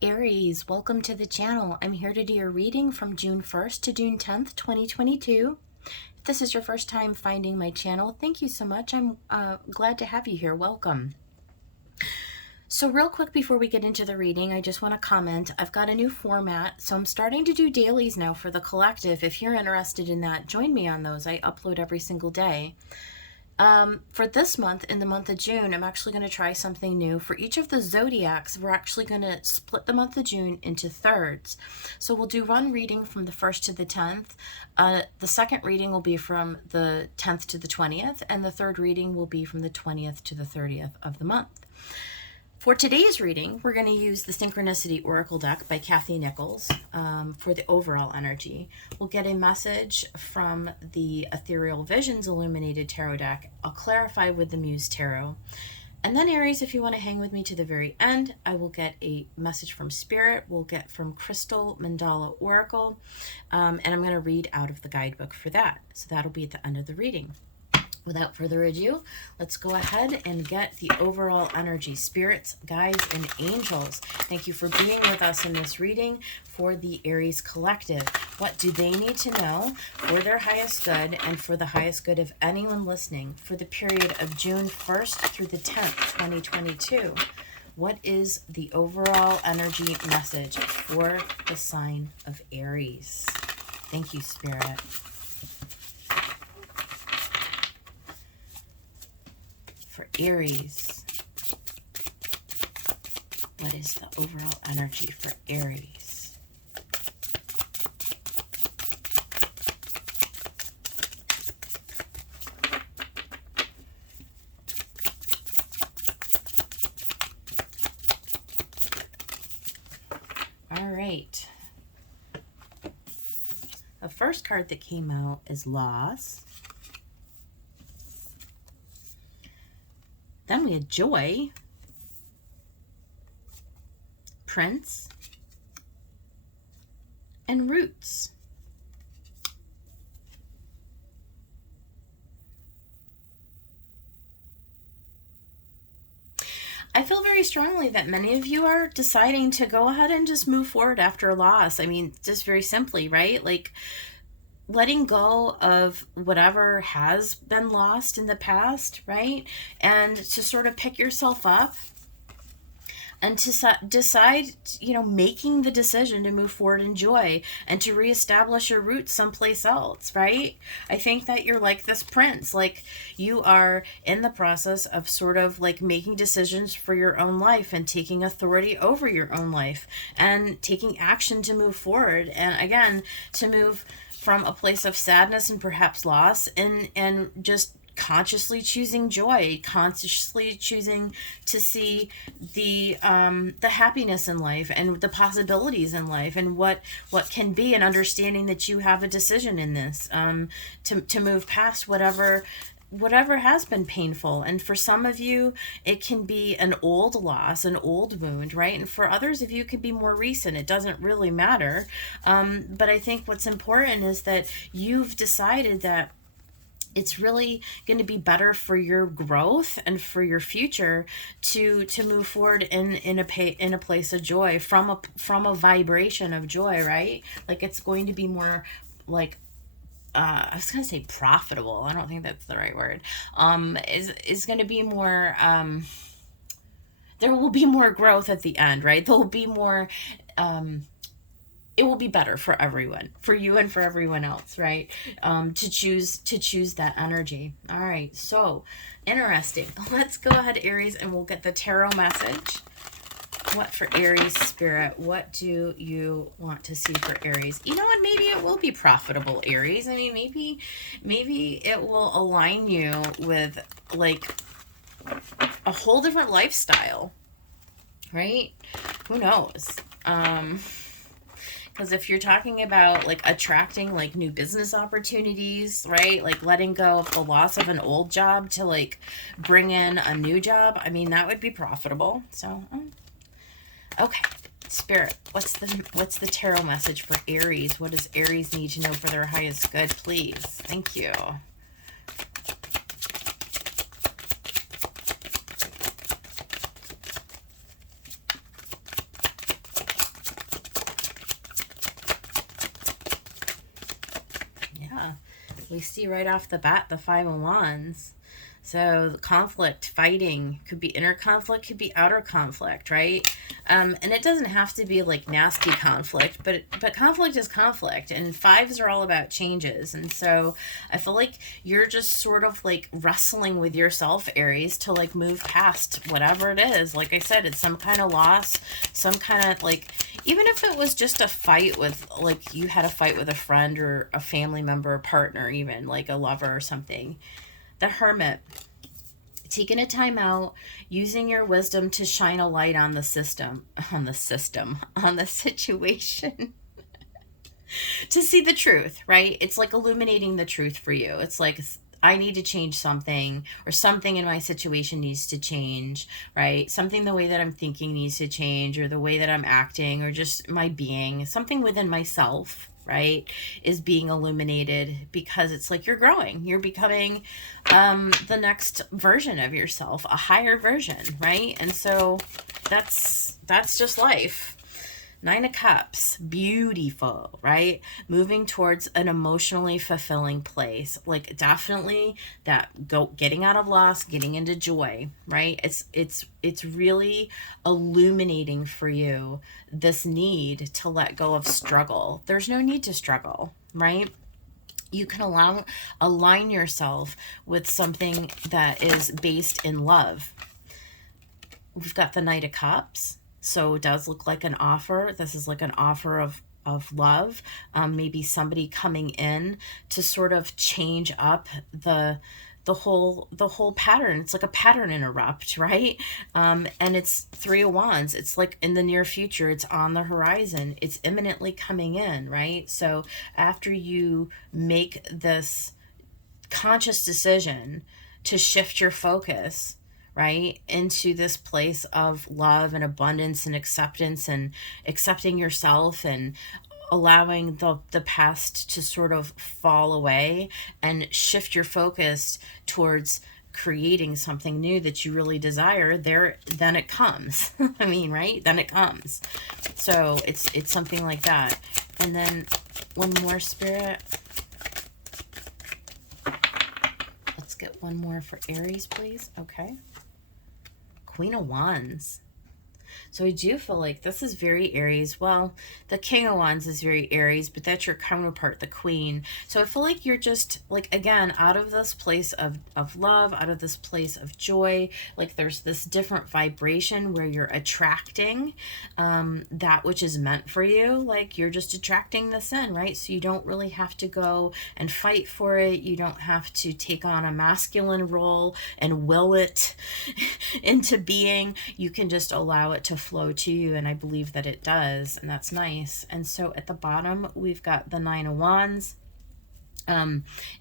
Aries, welcome to the channel. I'm here to do your reading from June 1st to June 10th, 2022. If this is your first time finding my channel, thank you so much. I'm glad to have you here. Welcome. So real quick before we get into the reading, I just want to comment. I've got a new format, so I'm starting to do dailies now for the collective. If you're interested in that, join me on those. I upload every single day. For this month, in the month of June, I'm actually going to try something new. For each of the zodiacs, we're actually going to split the month of June into thirds. So we'll do one reading from the 1st to the 10th. The second reading will be from the 10th to the 20th, and the third reading will be from the 20th to the 30th of the month. For today's reading, we're going to use the Synchronicity Oracle deck by Kathy Nichols for the overall energy. We'll get a message from the Ethereal Visions Illuminated Tarot deck. I'll clarify with the Muse Tarot. And then Aries, if you want to hang with me to the very end, I will get a message from Spirit. We'll get from Crystal Mandala Oracle. And I'm going to read out of the guidebook for that. So that'll be at the end of the reading. Without further ado, let's go ahead and get the overall energy. Spirits, guides, and angels, thank you for being with us in this reading for the Aries Collective. What do they need to know for their highest good and for the highest good of anyone listening for the period of June 1st through the 10th, 2022? What is the overall energy message for the sign of Aries? Thank you, Spirit. For Aries, what is the overall energy for Aries? All right. The first card that came out is Loss. Then we had Joy, Prince, and Roots. I feel very strongly that many of you are deciding to go ahead and just move forward after a loss. I mean, just very simply, right? Like, letting go of whatever has been lost in the past, right? And to sort of pick yourself up and to decide, making the decision to move forward in joy and to reestablish your roots someplace else, right? I think that you're like this prince, like you are in the process of sort of like making decisions for your own life and taking authority over your own life and taking action to move forward. And again, to move from a place of sadness and perhaps loss and just consciously choosing joy, consciously choosing to see the happiness in life and the possibilities in life and what can be, and understanding that you have a decision in this to move past whatever has been painful. And for some of you, it can be an old loss, an old wound, right? And for others of you, it could be more recent. It doesn't really matter. But I think what's important is that you've decided that it's really going to be better for your growth and for your future to move forward in a place of joy, from a vibration of joy, right? Like it's going to be more like I was going to say profitable. I don't think that's the right word. Is going to be more, there will be more growth at the end, right? There will be more, it will be better for everyone, for you and for everyone else, right? To choose that energy. All right. So interesting. Let's go ahead, Aries, and we'll get the tarot message. What for Aries, Spirit? What do you want to see for Aries? You know what? Maybe it will be profitable, Aries. I mean, maybe it will align you with like a whole different lifestyle, right? Who knows? Because if you're talking about like attracting like new business opportunities, right? Like letting go of the loss of an old job to like bring in a new job. I mean, that would be profitable. So, okay, Spirit, what's the tarot message for Aries? What does Aries need to know for their highest good, please? Thank you. We see right off the bat the Five of Wands. So the conflict, fighting, could be inner conflict, could be outer conflict, right? And it doesn't have to be like nasty conflict, but conflict is conflict, and fives are all about changes. And so I feel like you're just sort of like wrestling with yourself, Aries, to like move past whatever it is. Like I said, it's some kind of loss, some kind of like, even if it was just a fight with, like you had a fight with a friend or a family member, a partner, even like a lover or something. The Hermit, taking a time out, using your wisdom to shine a light on the situation, to see the truth, right? It's like illuminating the truth for you. It's like, I need to change something, or something in my situation needs to change, right? Something, the way that I'm thinking needs to change, or the way that I'm acting, or just my being, something within myself, right, is being illuminated, because it's like you're growing, you're becoming the next version of yourself, a higher version, right? And so that's just life. Nine of Cups, beautiful, right? Moving towards an emotionally fulfilling place. Like definitely that getting out of loss, getting into joy, right? It's really illuminating for you this need to let go of struggle. There's no need to struggle, right? You can align yourself with something that is based in love. We've got the Knight of Cups. So it does look like an offer. This is like an offer of love. Maybe somebody coming in to sort of change up the whole pattern. It's like a pattern interrupt, right? And it's Three of Wands. It's like in the near future. It's on the horizon. It's imminently coming in, right? So after you make this conscious decision to shift your focus, right, into this place of love and abundance and acceptance, and accepting yourself, and allowing the past to sort of fall away, and shift your focus towards creating something new that you really desire, then it comes. I mean, right? Then it comes. So it's something like that. And then one more, Spirit. Let's get one more for Aries, please. Okay. Queen of Wands. So I do feel like this is very Aries. Well, the King of Wands is very Aries, but that's your counterpart, the Queen. So I feel like you're just, like, again, out of this place of love, out of this place of joy. Like there's this different vibration where you're attracting that which is meant for you. Like you're just attracting this in, right? So you don't really have to go and fight for it. You don't have to take on a masculine role and will it into being. You can just allow it to flow to you, and I believe that it does, and that's nice. And so at the bottom we've got the Nine of Wands.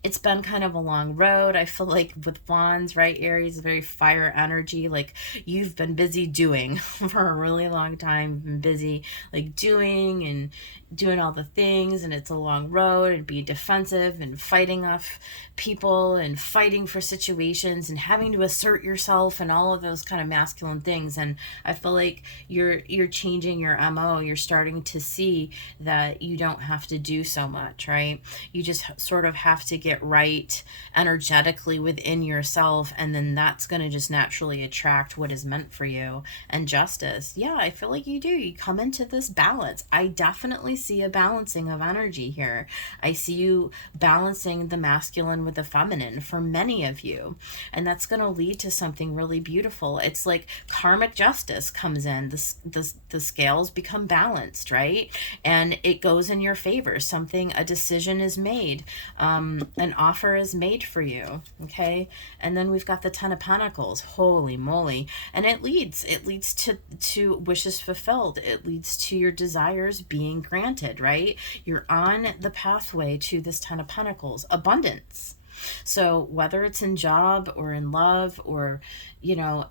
It's been kind of a long road. I feel like with Wands, right, Aries, very fire energy. Like you've been busy doing for a really long time. You've been busy like doing all the things, and it's a long road, and being defensive and fighting off people and fighting for situations and having to assert yourself and all of those kind of masculine things. And I feel like you're changing your MO. You're starting to see that you don't have to do so much, right? You just sort of have to get right energetically within yourself, and then that's going to just naturally attract what is meant for you. And justice, yeah, I feel like you do. You come into this balance. I definitely see a balancing of energy here. I see you balancing the masculine with the feminine for many of you, and that's going to lead to something really beautiful. It's like karmic justice comes in. The scales become balanced, right? And it goes in your favor. A decision is made. An offer is made for you. Okay. And then we've got the Ten of Pentacles. Holy moly. And it leads to wishes fulfilled. It leads to your desires being granted, right? You're on the pathway to this Ten of Pentacles, abundance. So whether it's in job or in love or,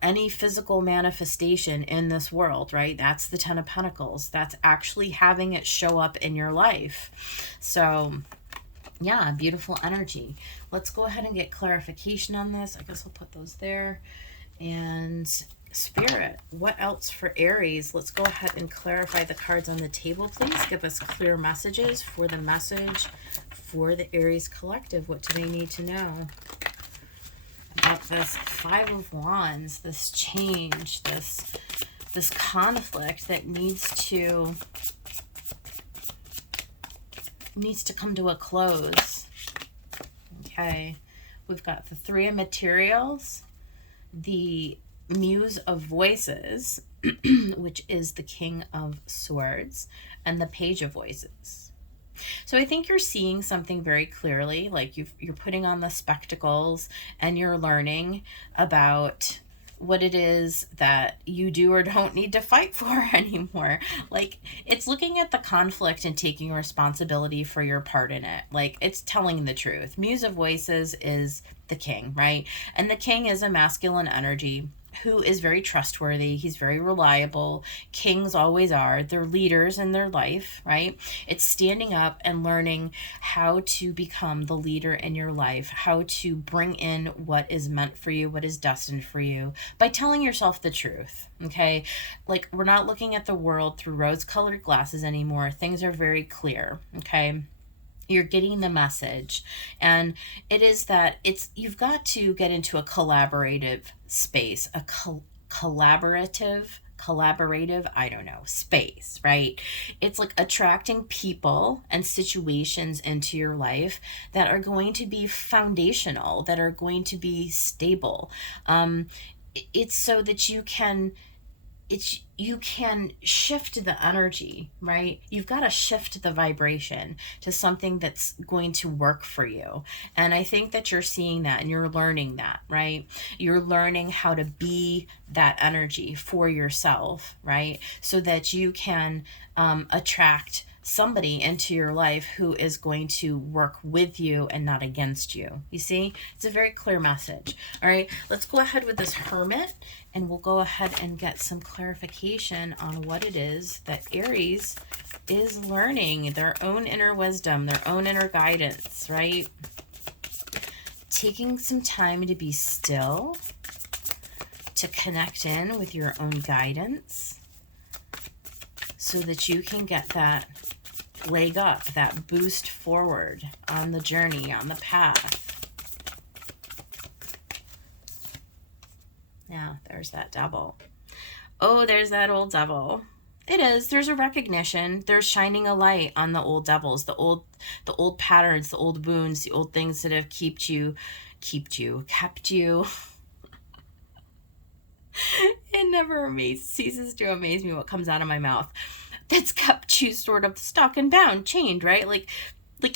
any physical manifestation in this world, right? That's the Ten of Pentacles. That's actually having it show up in your life. So yeah, beautiful energy. Let's go ahead and get clarification on this. I guess I'll put those there. And Spirit, what else for Aries? Let's go ahead and clarify the cards on the table, please. Give us clear messages for the message for the Aries collective. What do they need to know about this Five of Wands, this change, this conflict that needs to come to a close? Okay, we've got the Three of Materials, the Muse of Voices, which is the King of Swords, and the Page of Voices. So I think you're seeing something very clearly, like you're putting on the spectacles and you're learning about what it is that you do or don't need to fight for anymore. Like, it's looking at the conflict and taking responsibility for your part in it. Like, it's telling the truth. Muse of Voices is the king, right? And the king is a masculine energy who is very trustworthy. He's very reliable. Kings always are. They're leaders in their life, right? It's standing up and learning how to become the leader in your life, how to bring in what is meant for you, what is destined for you, by telling yourself the truth, okay? Like, we're not looking at the world through rose-colored glasses anymore. Things are very clear, okay? You're getting the message, and it is that you've got to get into a collaborative space, a collaborative, I don't know, space, right? It's like attracting people and situations into your life that are going to be foundational, that are going to be stable. It's so that you can shift the energy, right? You've got to shift the vibration to something that's going to work for you. And I think that you're seeing that and you're learning that, right? You're learning how to be that energy for yourself, right? So that you can attract somebody into your life who is going to work with you and not against you. You see, it's a very clear message. All right, let's go ahead with this Hermit, and we'll go ahead and get some clarification on what it is that Aries is learning, their own inner wisdom, their own inner guidance, right? Taking some time to be still, to connect in with your own guidance, so that you can get that leg up, that boost forward on the journey, on the path. Now, there's that Devil. Oh, there's that old Devil. It is. There's a recognition. There's shining a light on the old devils, the old patterns, the old wounds, the old things that have kept you. It never ceases to amaze me what comes out of my mouth. That's kept you sort of stuck and bound, chained, right? Like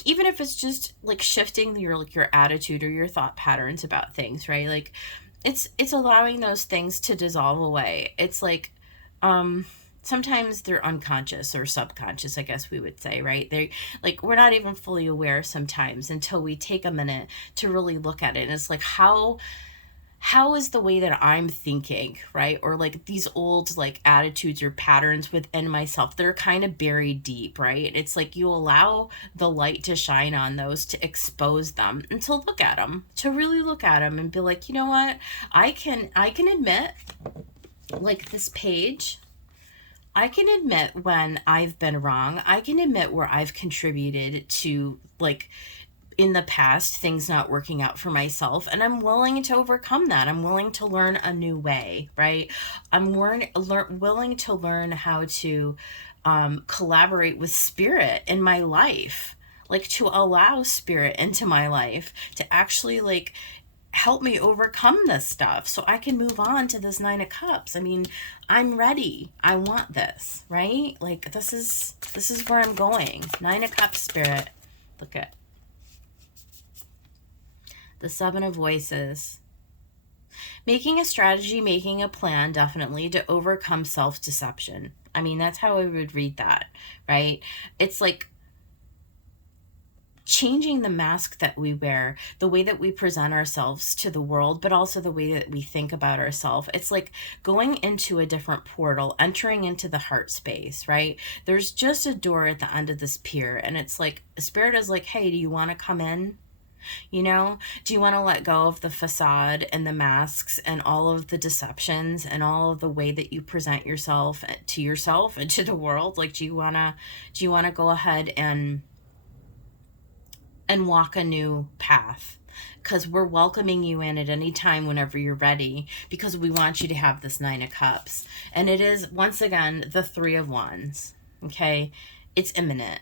even if it's just like shifting your attitude or your thought patterns about things, right? Like it's allowing those things to dissolve away. It's like sometimes they're unconscious or subconscious, I guess we would say, right? They like, we're not even fully aware sometimes until we take a minute to really look at it. And it's like, how is the way that I'm thinking, right? Or like these old like attitudes or patterns within myself, they're kind of buried deep, right? It's like you allow the light to shine on those, to expose them, and to look at them, to really look at them and be like, you know what? I can admit, like this page, I can admit when I've been wrong. I can admit where I've contributed to, like, in the past, things not working out for myself, and I'm willing to overcome that. I'm willing to learn a new way, right? I'm willing to learn how to collaborate with spirit in my life, like to allow spirit into my life to actually like help me overcome this stuff so I can move on to this Nine of Cups. I mean, I'm ready. I want this, right? Like this is where I'm going. Nine of Cups, spirit. Look at the Seven of Voices. Making a strategy, making a plan, definitely, to overcome self-deception. I mean, that's how I would read that, right? It's like changing the mask that we wear, the way that we present ourselves to the world, but also the way that we think about ourselves. It's like going into a different portal, entering into the heart space, right? There's just a door at the end of this pier, and it's like, Spirit is like, hey, do you want to come in? You know, do you want to let go of the facade and the masks and all of the deceptions and all of the way that you present yourself and to the world? Like, do you want to go ahead and walk a new path? Because we're welcoming you in at any time whenever you're ready, because we want you to have this Nine of Cups. And it is, once again, the Three of Wands. Okay? It's imminent.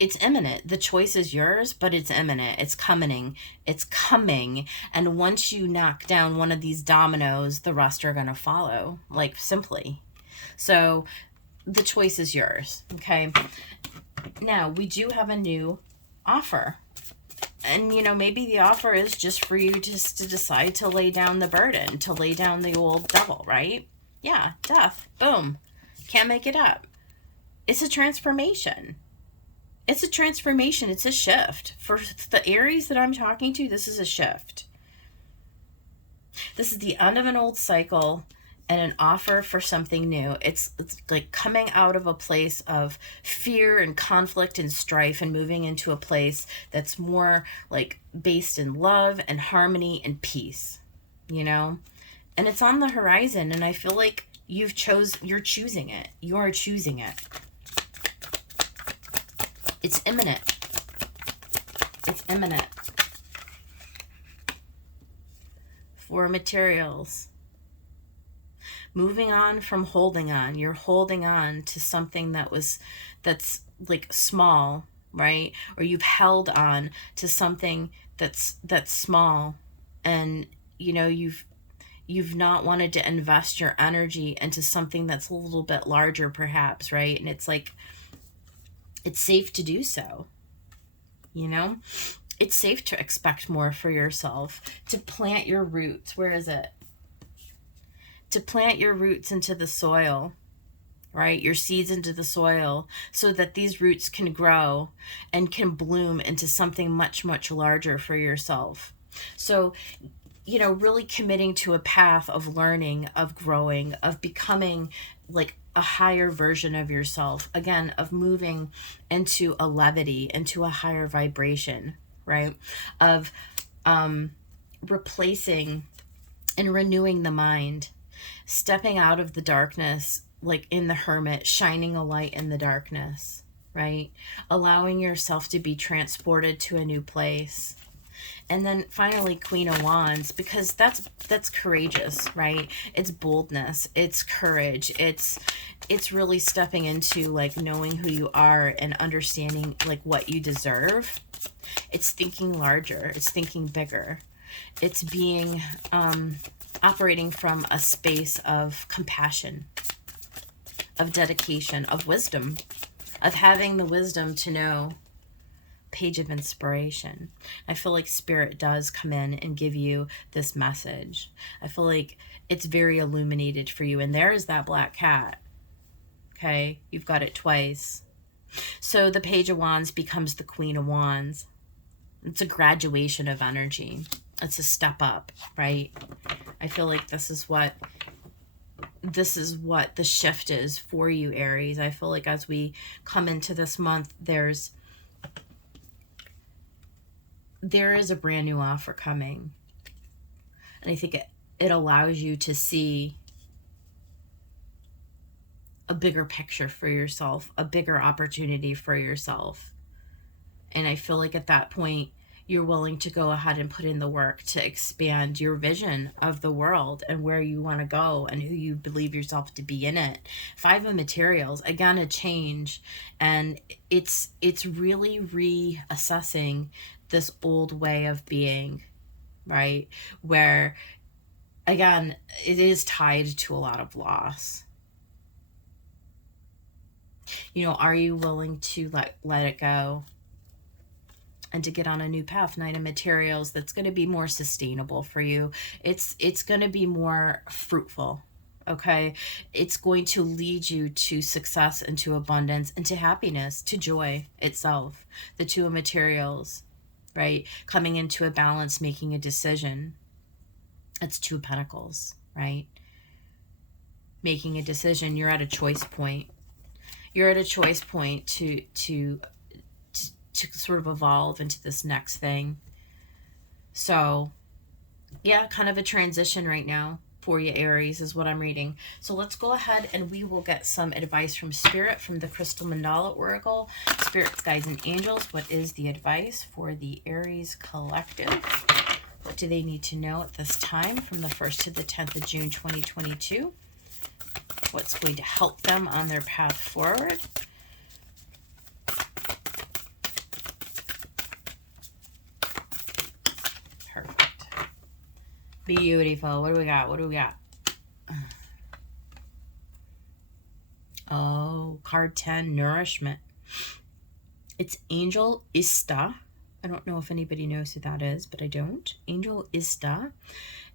It's imminent. The choice is yours, but it's imminent. It's coming. It's coming. And once you knock down one of these dominoes, the rest are going to follow, like, simply. So the choice is yours. Okay? Now, we do have a new offer. And, you know, maybe the offer is just for you just to decide to lay down the burden, to lay down the old devil, right? Yeah, death. Boom. Can't make it up. It's a transformation. It's a transformation. It's a shift. For the Aries that I'm talking to, this is a shift. This is the end of an old cycle and an offer for something new. It's like coming out of a place of fear and conflict and strife and moving into a place that's more like based in love and harmony and peace, you know? And it's on the horizon, and I feel like you're choosing it. You are choosing it. It's imminent. It's imminent. For materials. Moving on from holding on. You're holding on to something that's like small, right? Or you've held on to something that's small, and you know you've not wanted to invest your energy into something that's a little bit larger, perhaps, right? And it's like, it's safe to do so, you know? It's safe to expect more for yourself, to plant your roots. Where is it? To plant your roots into the soil, right? Your seeds into the soil, so that these roots can grow and can bloom into something much, much larger for yourself. So, you know, really committing to a path of learning, of growing, of becoming like a higher version of yourself. Again, of moving into a levity, into a higher vibration, right? Of replacing and renewing the mind. Stepping out of the darkness, like in the hermit, shining a light in the darkness, right? Allowing yourself to be transported to a new place. And then finally, Queen of Wands, because that's courageous, right? It's boldness, it's courage, it's really stepping into like knowing who you are and understanding like what you deserve. It's thinking larger, it's thinking bigger. It's being operating from a space of compassion, of dedication, of wisdom, of having the wisdom to know. Page of Inspiration. I feel like Spirit does come in and give you this message. I feel like it's very illuminated for you. And there is that black cat. Okay? You've got it twice. So the Page of Wands becomes the Queen of Wands. It's a graduation of energy. It's a step up, right? I feel like this is what the shift is for you, Aries. I feel like as we come into this month, there is a brand new offer coming. And I think it allows you to see a bigger picture for yourself, a bigger opportunity for yourself. And I feel like at that point, you're willing to go ahead and put in the work to expand your vision of the world and where you want to go and who you believe yourself to be in it. Five of Materials, again, a change. And it's really reassessing this old way of being, right? Where, again, it is tied to a lot of loss. You know, are you willing to let it go and to get on a new path? Nine of Materials, that's going to be more sustainable for you. It's going to be more fruitful. Okay, it's going to lead you to success and to abundance and to happiness, to joy itself. The Two of Materials, right? Coming into a balance, making a decision. That's Two of Pentacles, right? Making a decision. You're at a choice point. You're at a choice point to sort of evolve into this next thing. So, yeah, kind of a transition right now for you, Aries, is what I'm reading. So let's go ahead and we will get some advice from Spirit, from the Crystal Mandala Oracle. Spirits, guides, and angels, what is the advice for the Aries collective? What do they need to know at this time from the 1st to the 10th of June, 2022? What's going to help them on their path forward? Perfect. Beautiful. What do we got? What do we got? Oh, card 10, nourishment. It's Angel Ista. I don't know if anybody knows who that is, but I don't. Angel Ista.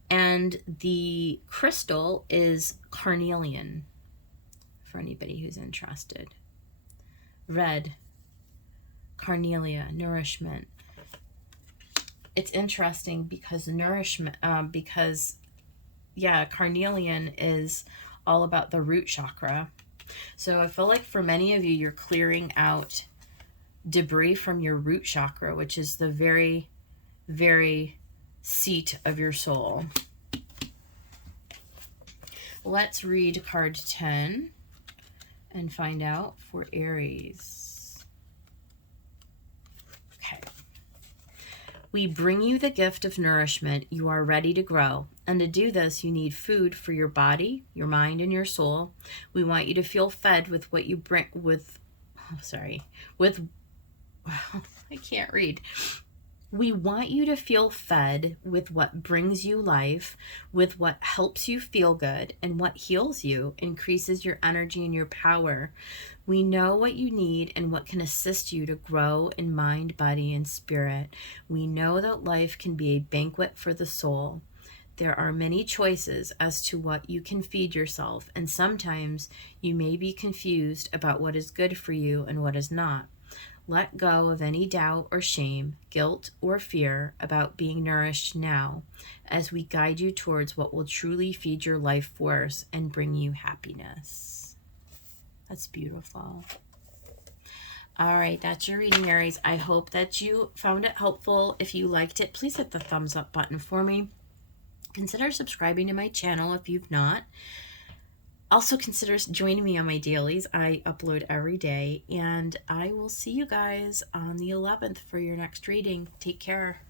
And the crystal is carnelian, for anybody who's interested. Red, carnelia, nourishment. It's interesting because carnelian is all about the root chakra. So I feel like for many of you, you're clearing out debris from your root chakra, which is the very, very seat of your soul. Let's read card 10 and find out for Aries. Okay. We bring you the gift of nourishment. You are ready to grow. And to do this, you need food for your body, your mind, and your soul. We want you to feel fed with what you bring I can't read. We want you to feel fed with what brings you life, with what helps you feel good, and what heals you, increases your energy and your power. We know what you need and what can assist you to grow in mind, body, and spirit. We know that life can be a banquet for the soul. There are many choices as to what you can feed yourself, and sometimes you may be confused about what is good for you and what is not. Let go of any doubt or shame, guilt or fear about being nourished now, as we guide you towards what will truly feed your life force and bring you happiness. That's beautiful. All right, that's your reading, Aries. I hope that you found it helpful. If you liked it, please hit the thumbs up button for me. Consider subscribing to my channel if you've not. Also consider joining me on my dailies. I upload every day, and I will see you guys on the 11th for your next reading. Take care.